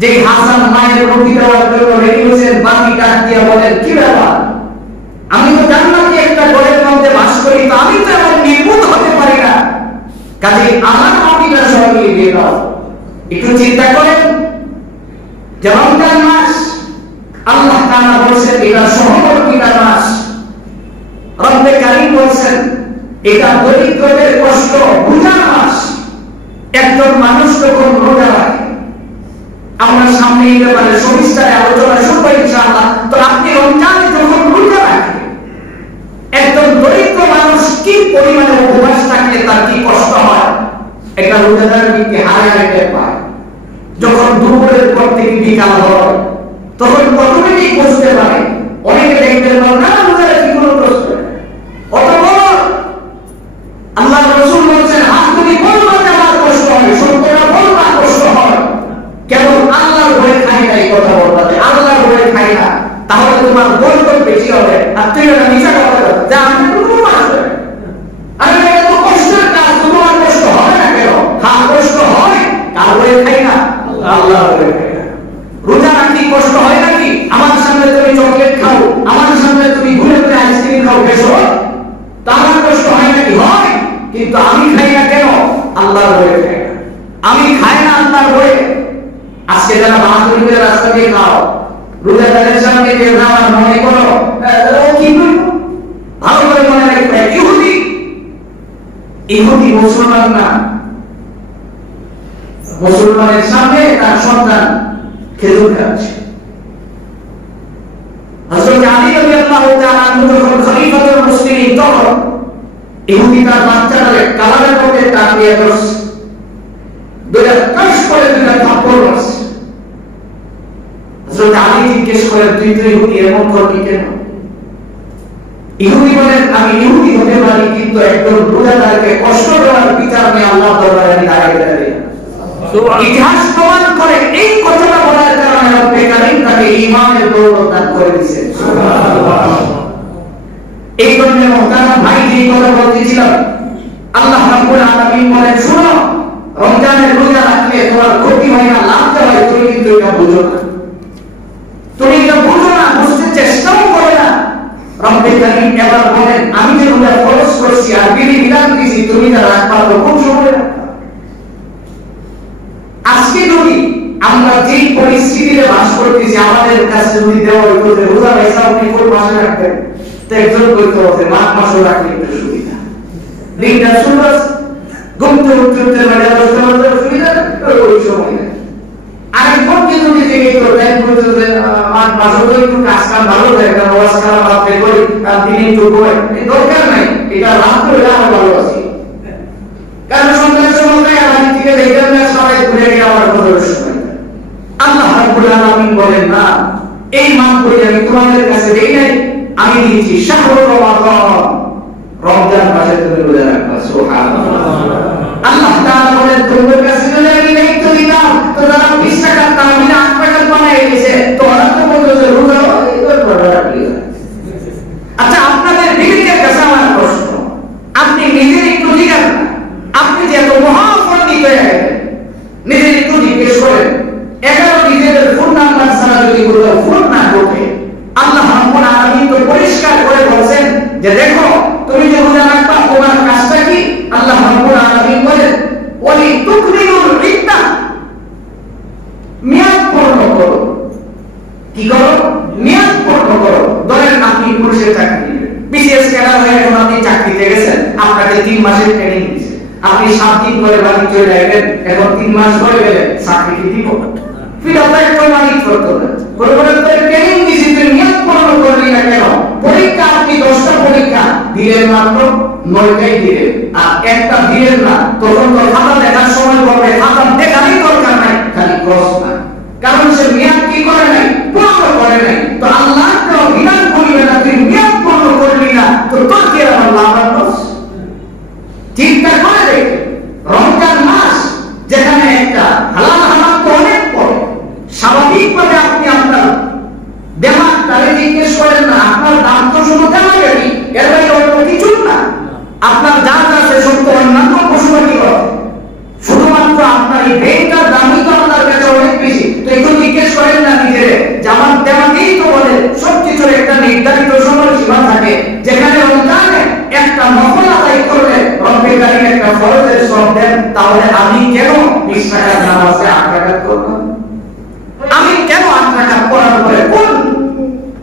যে হাসান মায়ের রুটি দেওয়ার জন্য রেডি হয়েছেন, বাকি ডাক দিয়ে বলেন, কি ব্যাপার? আমি তো জান্নাতে একটা ঘরের মধ্যে বাস করি, তো আমি তো এমন নির্মূল হতে পারি না, কাজে আমার রুটিটা সবাই দিয়ে দাও। একটু চিন্তা করেন, যে রমজান মাস, আল্লাহ তাআলা বলেছেন এটা সহবর্তিতার মাস। রব্বে কারীম বলেছেন এটা দরিদ্রদের কষ্ট বুঝার মাস। একজন মানুষ যখন রোজা রাখে, আমরা সামনে এই ব্যাপারে সবিস্তারে আলোচনা শুনবো ইনশাআল্লাহ। তো আপনি রমজানে যখন রোজা রাখেন, একজন দরিদ্র মানুষ কি পরিমাণে উপবাস থাকলে তার কি কষ্ট হয়, একটা রোজাদার কি হারায় টের পায়। যখন দুপুরের পর থেকে বিকাল হয়, তখন অটোমেটিক বুঝতে পারে। অনেকে দেখবেন না রোজার কি কোনো কষ্ট হয়, অত বড় আল্লাহ রাসূল বলেছেন, হাত তুলি বলবা যে আমার কষ্ট হয়, সত্যটা বলবা কষ্ট হয়। কেবল আল্লাহর ভয়ে খাই না, এই কথা বলবা যে আল্লাহর ভয়ে খাই না, তাহলে তোমার বরকত বেশি হবে। আর তুই এটা মিছা কথা বল যে আমি কোনো আসবে, আরে এটা তো কষ্টের কাজ, তোমার কষ্ট হয় না কেন? হ্যাঁ কষ্ট হয়, কার ভয়ে খাই না? আল্লাহর ভয়ে খাই না। রোজা রাখি কষ্ট হয় নাকি? আমার সামনে তুমি চকলেট খাও, আমার সামনে তুমি ঘুরে ঘুরে আইসক্রিম খাও, বেশো তার কষ্ট হয় নাকি? হয়, কিন্তু আমি খাই না কেন? আল্লাহর ভয়ে খাই না। আমি খাই না আল্লাহর ভয়ে। আজকে যারা বাহাদুরিদের রাস্তা দিয়ে খাও, রোজাদারের সামনে দিয়ে খাও, আর মনে করো ও কি করবো, ভালো করে মনে রাখবে, ইহুদি। ইহুদি মুসলমান না। মুসলমানের সামনে তার সন্তান খেজুর খাচ্ছে। হযরত আলী রাদিয়াল্লাহু তাআলা যখন খলিফাতুল মুসলিমিন, তখন ইহুদি তার বাচ্চাটাকে কালারের মধ্যে টাকিয়ে ধরছে, দুইটা কাশ করে দুইটা থাপ্পড় মারছে। হযরত আলী জিজ্ঞেস করেন, তুই তো ইহুদি, এমন করবি কেন? ইহুদি বলেন, আমি ইহুদি হতে পারি, কিন্তু একজন রোজাদারকে কষ্ট দেওয়ার বিচার নিয়ে আল্লাহর দরবারে আমি দাঁড়াতে পারি না। ইতিহাস প্রমাণ করে এই কথাটা বলার কারণে রব্বে কারীম তাকে ঈমানের দৌলত দান করে দিয়েছেন। সুবহানাল্লাহ। এই জন্য মুহতারাম ভাই, যে কথা বলতেছিলাম, আল্লাহ রাব্বুল আলামিন বলেন, শুনো, রমজানের রোজা রাখলে তোমার ক্ষতি হয় না, লাভ হয়। তুমি কিন্তু এটা বুঝো না, তুমি এটা বুঝো না, বুঝতে চেষ্টাও করো না। রব্বে কারীম এবার বলেন, আমি যে রোজা ফরজ করছি আর বিধিবিধান দিয়েছি, তুমি তা রাখবা তো কোন সময় রাখবা? আজকে যদি আমরা যে পরিস্থিতিতে বাস করতেছি, আমাদের কাছে যদি দেওয়া হইতো যে রোজা পয়সা আপনি কোন মাসে রাখবেন, তো একজন করতে হবে মাঘ মাসে রাখলে একটু সুবিধা, দিনটা শুরু ঘুমতে উঠতে মানে সুবিধা ওই সময় না। আরেকবার কি যদি জেগে করবেন বলতে মাঘ মাসে তো একটু কাজ কাম ভালো যায়, কারণ ওয়াজ করা বাপে করি আর দিনে একটু হয়, দরকার নাই। এটা রাত করে আমরা ভালো আছি, কারণ সন্ধ্যার সময় আমার দিকে দেখবেন না, সবাই ঘুরে গিয়ে আমার ঘরের সময়। আল্লাহ রাব্বুল আলামিন বলেন, না, এই মাসগুলি আমি তোমাদের কাছে দেই নাই, আমি দিয়েছি শাহরুর রমাদান, রমজান মাসে তুমি রোজা রাখবা। সুবহানাল্লাহ। আল্লাহ তাআলা বলেন, তোমার কাছে যদি আমি দায়িত্ব দিতাম তো তারা 20 টাকার তাহমিনা 8 টাকার বানাই দিয়েছে, তো ওরা তো বলতো যে রোজা এবার বড়রা কি। আচ্ছা, আপনাদের বিবেকের কাছে আমার প্রশ্ন, আপনি নিজের একটু জিজ্ঞাসা, আপনি যে এত মহাপণ্ডিত হয়ে গেলেন, নিজের একটু জিজ্ঞেস করেন, 11 নিজেদের ফোন নাম্বার ছাড়া যদি কোথাও ফোন না ঢোকে, আল্লাহ রাব্বুল আলামিন তো পরিষ্কার করে বলছেন যে দেখো তুমি যে রোজা রাখবা তোমার কাজটা কি। আল্লাহ রাব্বুল আলামিন বলেন ওয়ালি তুকমিলুল ইদ্দা, মেয়াদ পূর্ণ করো। কি করো? মেয়াদ পূর্ণ করো। ধরেন আপনি পুলিশের চাকরি নেবেন, বিসিএস ক্যাডার হয়ে এখন আপনি চাকরিতে গেছেন, আপনাকে 3 মাসের ট্রেনিং দিয়েছে, আপনি 7 দিন পরে বাড়ি চলে যাবেন, এখন 3 মাস হয়ে গেলে চাকরি কি দিব? ফিরত প্রমাণিত করতে হবে। কোরবানের পরে ট্রেনিং দিয়েছে, তুমি মেয়াদ পূর্ণ করলি না কেন? পরীক্ষা আপনি 10টা পরীক্ষা দিলেন, মাত্র 9টাই দিলেন, আর একটা দিলেন না, তখন তো খাতা দেখার সময় বলবে খাতা দেখারই দরকার নাই, খালি ক্রস না, কারণ সে মেয়াদ কি করে নাই? পূর্ণ করে নাই। তো আল্লাহ তো বিধান করবে না, তুই মেয়াদ পূর্ণ করলি না, তো তোর কি আল্লাহ বাস চিন্তা করে দেখ। রমজান মাস যেখানে একটা হালাল হারাম তো অনেক পড়ে, স্বাভাবিকভাবে আপনি আপনার দেমাগ তারে জিজ্ঞেস করেন না, আপনার দাম তো শুধু দেমাগেরই, এর বাইরে অন্য কিছু না। আপনার যা যা সে সব তো অন্যান্য পশুপাখি করে, শুধুমাত্র আপনার এই ব্রেনটার দামই তো আপনার কাছে অনেক বেশি। তো একটু জিজ্ঞেস করেন না নিজেরে, যে আমার দেমাগেই তো বলে সবকিছুর একটা নির্ধারিত সময়সীমা থাকে, যেখানে রমজানে একটা নফল আদায় করলে রব্বুল কারীম একটা ফরজের সওয়াব দেন, তাহলে আমি কেন 20 টাকার নামাজে 8 টাকা করব? আমি কেন 8 টাকা করার পরে কোন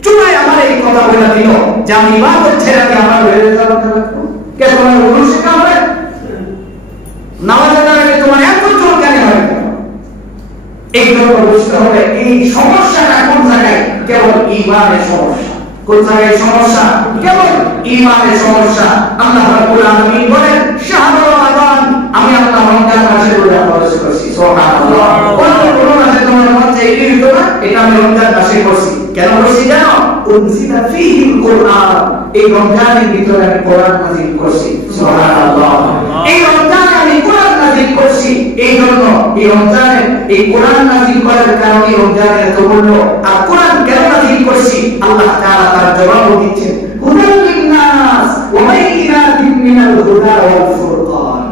চুনায় আমার এই কথা বলে দিল যে আমি ইবাদত ছেড়ে দিয়ে আমার হয়ে যাবো? কে তোমার ওগুলো শেখাবে? নামাজের আগে তোমার এত জোর কেন হয়? এই জন্য বুঝতে হবে এই সমস্যাটা কোন জায়গায়? কেবল ঈমানের সমস্যা। কোন জায়গায় সমস্যা? কেবল ঈমানের সমস্যা। আল্লাহ রাব্বুল আলামিন বলেন শাহরু রমাদান, আমি আল্লাহ রমজান মাসে রোজা ফরজ করেছি। সুবহানাল্লাহ। কোন মাসে তোমার মধ্যে এই দিন তো না, এটা আমি রমজান মাসে করছি। কেন করছি জানো? উনজিলা ফীহিল কুরআন, এই রমজানের ভিতরে আমি কোরআন নাযিল করছি। সুবহানাল্লাহ। এই রমজানে আমি কোরআন নাযিল করছি, এই জন্য এই রমজানে এই কোরআন নাযিল করার কারণে রমজানের এত মূল্য। আর কোরআন কেন নাযিল করছি? আল্লাহ তাআলা তার জবাব দিচ্ছেন, হুদাল লিন-নাস ওয়া বাইয়িনাতিন মিনাল হুদা ওয়াল ফুরকান।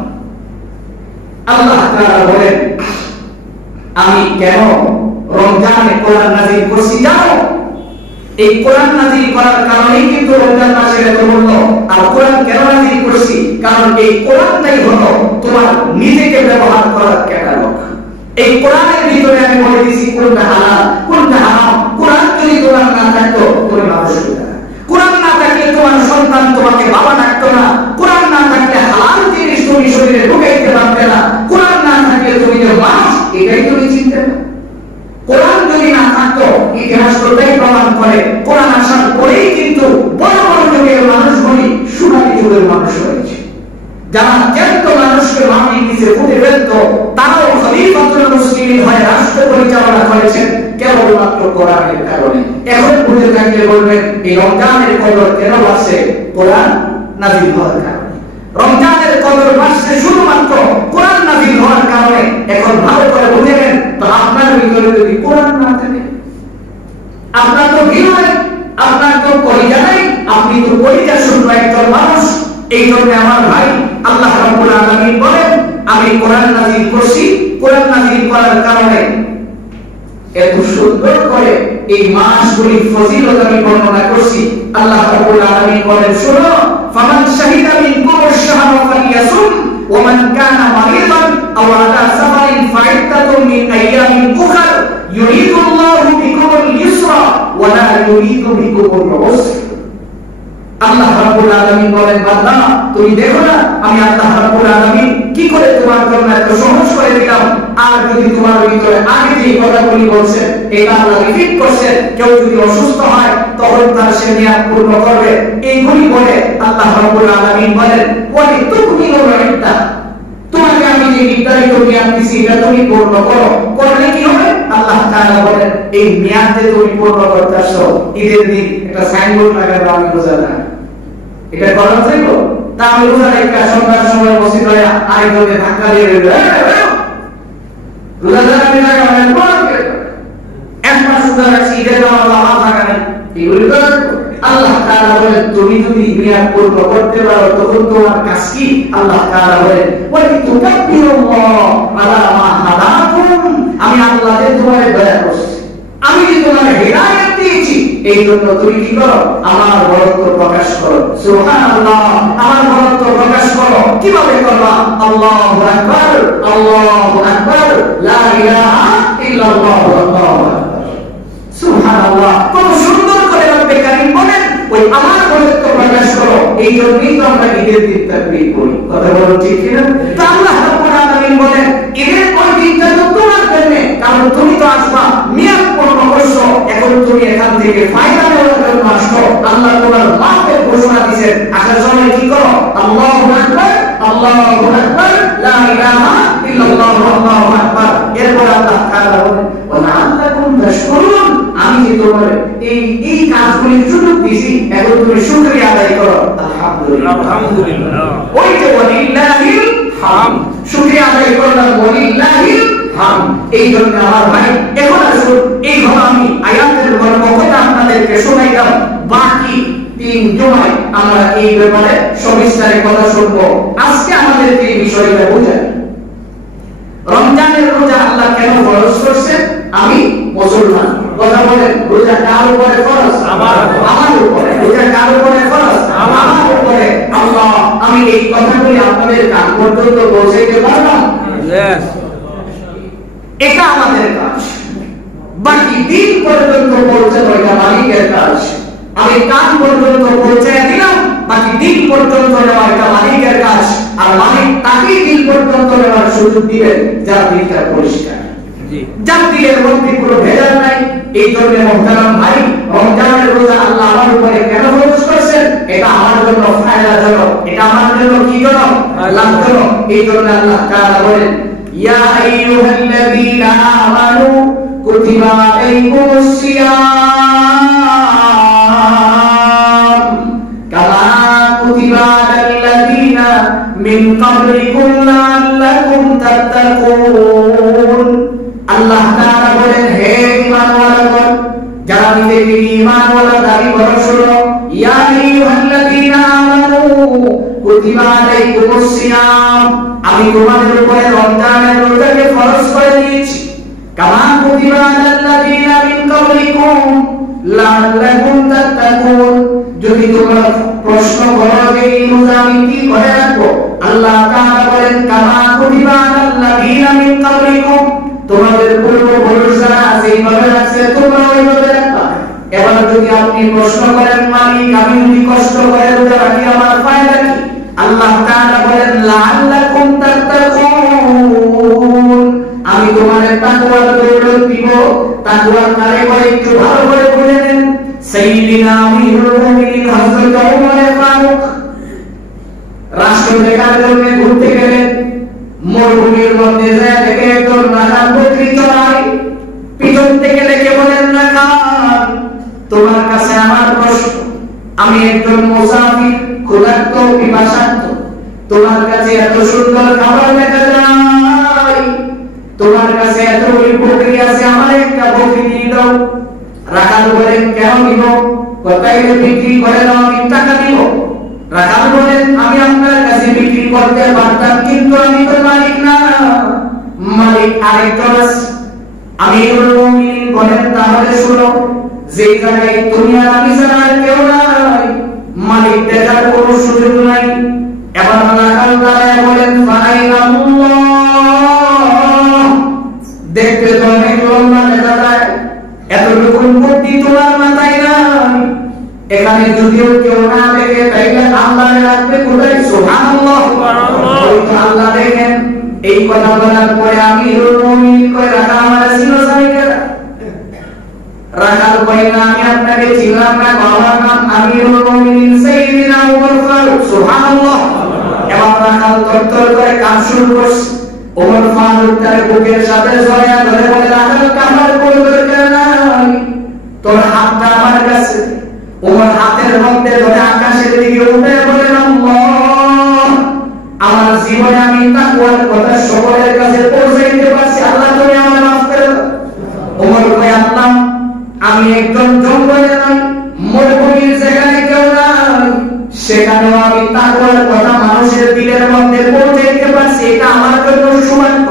আল্লাহ তাআলা বলেন আমি কেন রমজানে কোরআন নাযিল করছি জানো? এই কোরআন নাযিল করার কারণেই কিন্তু রমজান মাসের এত মূল্য। আর কোরআন কেন নাযিল করছি? কারণ এই কোরআনটাই হলো তোমার নিজেকে ব্যবহার করার ক্যাটালগ। এই কোরআনের ভিতরে আমি বলে দিয়েছি কোনটা হালাল কোনটা হারাম। কোরআন যদি তোমার না থাকতো তুমি মানুষ হতে না। কোরআন না থাকলে তোমার সন্তান তোমাকে বাবা ডাকতো না। কোরআন না থাকলে হালাল জিনিস তুমি শরীরে ঢুকাইতে পারবে না। কোরআন না থাকলে তুমি যে মানুষ এটাই তুমি চিনতে না। কোরআন যদি না থাকতো, ইতিহাস কোথায় প্রমাণ করে কোরআন আসার পরেই কিন্তু বড় বড় যুগের মানুষগুলি সোনালী যুগের মানুষ হয়েছে। যারা জ্ঞাত মানুষকে মাটির নিচে পুঁতে ফেলত, তারাও খলিফাতুল মুসলিমিন হয়ে রাষ্ট্র পরিচালনা করেছেন কেবলমাত্র কোরআনের কারণে। এখন বুঝে থাকলে বলবেন এই রমজানের কদর কেন বাড়ছে? কোরআন নাযিল হওয়ার কারণে। রমজানের কদর বাড়ছে শুধুমাত্র কোরআন নাযিল হওয়ার কারণে। এখন ভালো করে বুঝে নেন, তো আপনার ভিতরে যদি কোরআন না থাকে, আপনার তো ভিড়, আপনার তো কলিজা নাই, আপনি তো কলিজা শুনবো একজন মানুষ। এই জন্য আমার ভাই আল্লাহ রাব্বুল আলামিন বলেন আমি কোরআন নাযিল করছি। কোরআন নাযিল করার কারণে এত সুন্দর করে এই মাসগুলির ফজিলত আমি বর্ণনা করছি। আল্লাহ রাব্বুল আলামিন বলেন শোনো, ফামান শাহিদা মিনকুম আশ-শাহরা ফালইয়াসুম ওয়া মান কানা মারিদান আও আলা সাফারিন ফাইদ্দাতুম মিন আইয়ামিন উখর ইউরিদুল্লাহু বিকুমুল ইউসরা ওয়া লা ইউরিদু বিকুমুল উসরা। আল্লাহ রাব্বুল আলামিন বলেন বান্দা তুমি দেখো না আমি আল্লাহ রাব্বুল আলামিন কি করে তোমার জন্য এত সহজ করে দিলাম। আর যদি তোমার ভিতরে আগে যে কথাগুলি বলছেন এটা আল্লাহ রিপিট করছেন, কেউ যদি অসুস্থ হয় তখন তার সে নিয়াত পূর্ণ করবে। এইগুলি বলে আল্লাহ রাব্বুল আলামিন বলেন ওয়ালি তুকমিলুল ইদ্দা, তোমাকে আমি যে নির্ধারিত নিয়াত দিয়েছি এটা তুমি পূর্ণ করো। করলে কি হবে? আল্লাহ তাআলা বলেন এই নিয়াত যে তুমি পূর্ণ করতেছো, ঈদের দিন একটা সাইনবোর্ড লাগাবে আমি রোজা রাখি, এটা করা যাবে? তা আমি রোজা রেখে সন্ধ্যার সময় মসজিদ হয়ে আরেকজনকে ধাক্কা দিয়ে বেরোবে, রোজাদার আমি টাকা মানে এক মাস রোজা রাখছি, ঈদের জন্য আমার টাকা নেই, এগুলি তো আল্লাহ তাআলা বলেন তুমি যদি নিয়াত পূর্ণ করতে পারো তখন তোমার কাজ কি? আল্লাহ তাআলা বলেন ওয়া তুকাব্বিরুল্লাহ আলা মা হাদাকুম, আমি আল্লাহ তোমারে দয়া করছি, আমি যে তোমারে হিদায়াত দিয়েছি এই জন্য তুমি কি করো? আমার বরত্ব প্রকাশ করো। সুবহানাল্লাহ, আমার বরত্ব প্রকাশ করো। কিভাবে করবা? আল্লাহু আকবার, আল্লাহু আকবার, লা ইলাহা ইল্লাল্লাহ, আল্লাহু আকবার। সুবহানাল্লাহ, কত সুন্দর করে রব্বে কারীম বলেন ওই আমার বরত্ব প্রকাশ করো। এই জন্যই তো আমরা ঈদের দিন তাকবীর করি। কথা বলো ঠিক কিনা? তো আল্লাহ রাব্বুল আলামিন বলেন ঈদের ওই দিনটা তো তোমার জন্য, কারণ তুমি তো আসবা নিয়াত পূর্ণ করছো, এখন তুমি এখান থেকে ফায়দা নেওয়ার জন্য আসছো। আল্লাহ তোমার মাফের ঘোষণা দিয়েছেন, আসার সময় কি করো? আল্লাহু আকবার, আল্লাহু আকবার, লা ইলাহা ইল্লাল্লাহ, আল্লাহু আকবার। এরপর আল্লাহ তাআলা বলেন ওয়া লাআল্লাকুম তাশকুরুন, আমি যে তোমার এই কাজগুলির সুযোগ দিয়েছি, এখন তুমি শুকরিয়া আদায় করো। আলহামদুলিল্লাহ, আলহামদুলিল্লাহ। ওই যে ওয়ালিল্লাহিল হামদ, শুকরিয়া আদায় করলাম, ওয়ালিল্লাহিল হামদ। এই জন্য আমার ভাই এখন আসুন এই ঘর আমি আয়াতের বর্ণনা আপনাদেরকে শোনাইলাম, বাকি 3 জুমায় আমরা এই ব্যাপারে সবিস্তারে কথা শুনবো। আজকে আমাদের এই বিষয়টা বোঝাই, রমজানের রোজা আল্লাহ কেন ফরজ করেছেন? আমি মুসলমান, কথা বলেন, রোজা কার উপরে ফরজ? আমার উপরে। রোজা কার উপরে ফরজ? আমার উপরে। আল্লাহ, আমি এই কথাগুলি আপনাদের কান পর্যন্ত পৌঁছাইতে পারলাম? এটা আমাদের কাজ, বাকি দিন পর্যন্ত পৌঁছানো এটা মালিকের কাজ। আমি কান পর্যন্ত পৌঁছাইয়া দিলাম, বাকি দিন পর্যন্ত নেওয়া এটা মালিকের কাজ। আর মালিক তাকেই দিন পর্যন্ত নেওয়ার সুযোগ দিবেন যার দিনটা পরিষ্কার, যার দিনের মধ্যে কোনো ভেজাল নাই। এই জন্য মুহতারাম ভাই, রমজানের রোজা আল্লাহ আমার উপরে কেন ফরজ করেছেন? এটা আমার জন্য ফায়দাজনক, এটা আমার জন্য কি জনক? লাভজনক। এই জন্য আল্লাহ তাআলা বলেন ইয়া আইয়ুহাল্লাযীনা আমানু কুতিবা আলাইকুমুস সিয়াম কামা কুতিবা আলাল্লাযীনা মিন ক্বাবলিকুম লাআল্লাকুম তাত্তাকুন। আল্লাহ তাআলা বলেন হে ঈমানওয়ালাগণ, যারা নিজেকে ঈমানওয়ালা দাবি করো, শোনো, ইয়া আইয়ুহাল্লাযীনা আমানু কুতিবা আলাইকুমুস সিয়াম, আমি তোমাদের উপরে রমজানের রোজাকে ফরজ করে দিয়েছি, কামা কুতিবা আলাল্লাযীনা মিন ক্বাবলিকুম লাআল্লাকুম তাত্তাকুন। যদি তোমরা প্রশ্ন করো যে এই রোজা আমি কি করে রাখবো, আল্লাহ তাআলা বলেন কামা কুতিবা আলাল্লাযীনা মিন ক্বাবলিকুম, তোমাদের পূর্বপুরুষ যারা আছে এইভাবে রাখছে, তোমরা ওইভাবে রাখবা। এবার যদি আপনি প্রশ্ন করেন মালিক আমি যদি কষ্ট করে রোজা রাখি আমার ফায়দা কি? আল্লাহ তাআলা বলেন লাআল্লাকুম তাত্তাকুন, আমি তোমাদের তাকওয়ার দৌলত দিব। তাকওয়ার কারে বলে একটু ভালো করে বুঝে নেন। সাইয়্যিদিনা আমিরুল মুমিনিন হযরত ওমর ফারুক রাষ্ট্র দেখার জন্য ঘুরতে গেলেন, মরুভূমির মধ্যে যায় দেখে একজন রাখাল বকরি চড়ায়, পিছন থেকে দেখে বলেন রাখাল তোমার কাছে আমার প্রশ্ন, আমি একজন মুসাফির, ক্ষুধার্ত পিপাসার্ত, তোমার কাছে এত সুন্দর খাবার দেখা যায়, তোমার কাছে এত বকরি আছে, আমার একটা বকরি দিয়ে দাও। রাখাল বলেন কেন দিব? কোথায় বিক্রি করে দাও, আমি টাকা দিব। রাখাল বলেন আমি আপনার কাছে বিক্রি করতে পারতাম, কিন্তু আমি তো মালিক না, মালিক আরেকজন আছে। আমিরুল মুমিনিন বলেন তাহলে শুনো, যে জায়গায় তুমি আর আমি ছাড়া আর কেউ নাই, মালিক দেখার কোনো সুযোগ নাই। এবার রাখাল দাঁড়ায় বলেন ফাইনাল্লাহ, দেখতে তো অনেক লম্বা দেখা যায়, এতটুকু বুদ্ধি তোমার মাথায় নাই। এখানে যদিও কেউ না দেখে তাইলে আল্লাহ রাখবে কোথায়? সুবহানাল্লাহ, আল্লাহ দেখেন। এই কথা বলার পরে আমিরুল মুমিনিন কয় রাখাল আমার ছিল সাইকেরা। রাখাল কয় না আমি আপনাকে চিনলাম না, আমার নাম আমিরুল মুমিনিন সাইয়্যিদিনা ওমর ফারুক। সুবহানাল্লাহ। এবার রাখাল তরতর করে কাজ শুরু করছে। ওমর ফারুক তার বুকের সাথে জড়ায় ধরে বলে রাখাল কামার কোনো দরকার নাই, তোর হাতটা আমার কাছে। ওমর হাতের মধ্যে ধরে আকাশের দিকে উঠে বলেন আল্লাহ, আমার জীবনে আমি তাকওয়ার কথা সকলের কাছে পৌঁছে দিতে পারছি, আল্লাহ তুমি আমাকে মাফ করে দাও। ওমর কয় আল্লাহ আমি একজন জঙ্গলে নই, মরুভূমির যেখানে কেউ নাই সেখানেও আমি তাকওয়ার কথা মানুষের দিলের মধ্যে পৌঁছে দিতে পারছি, এটা আমার জন্য সৌভাগ্য।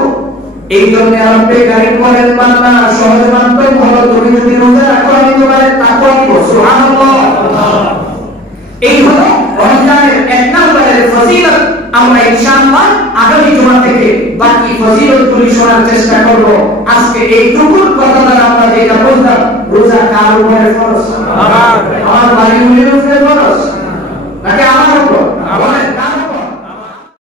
এই জন্য রব্বে কারীম বলেন বান্দা সহজ মাধ্যম হলো তুমি যদি রোজা রাখো আমি তোমার তাকওয়া দিব। সুবহানাল্লাহ। এই হলো রমজানের এক নম্বরের ফজিলত। আমরা ইনশাআল্লাহ আগামী জুমা থেকে বাকি ফজিলতগুলি শোনার চেষ্টা করব। আজকে এইটুকুর কথা দ্বারা আমরা যেটা বুঝলাম, রোজা কার উপরে ফরজ? আমার বাড়ির উপরে ফরজ নাকি আমার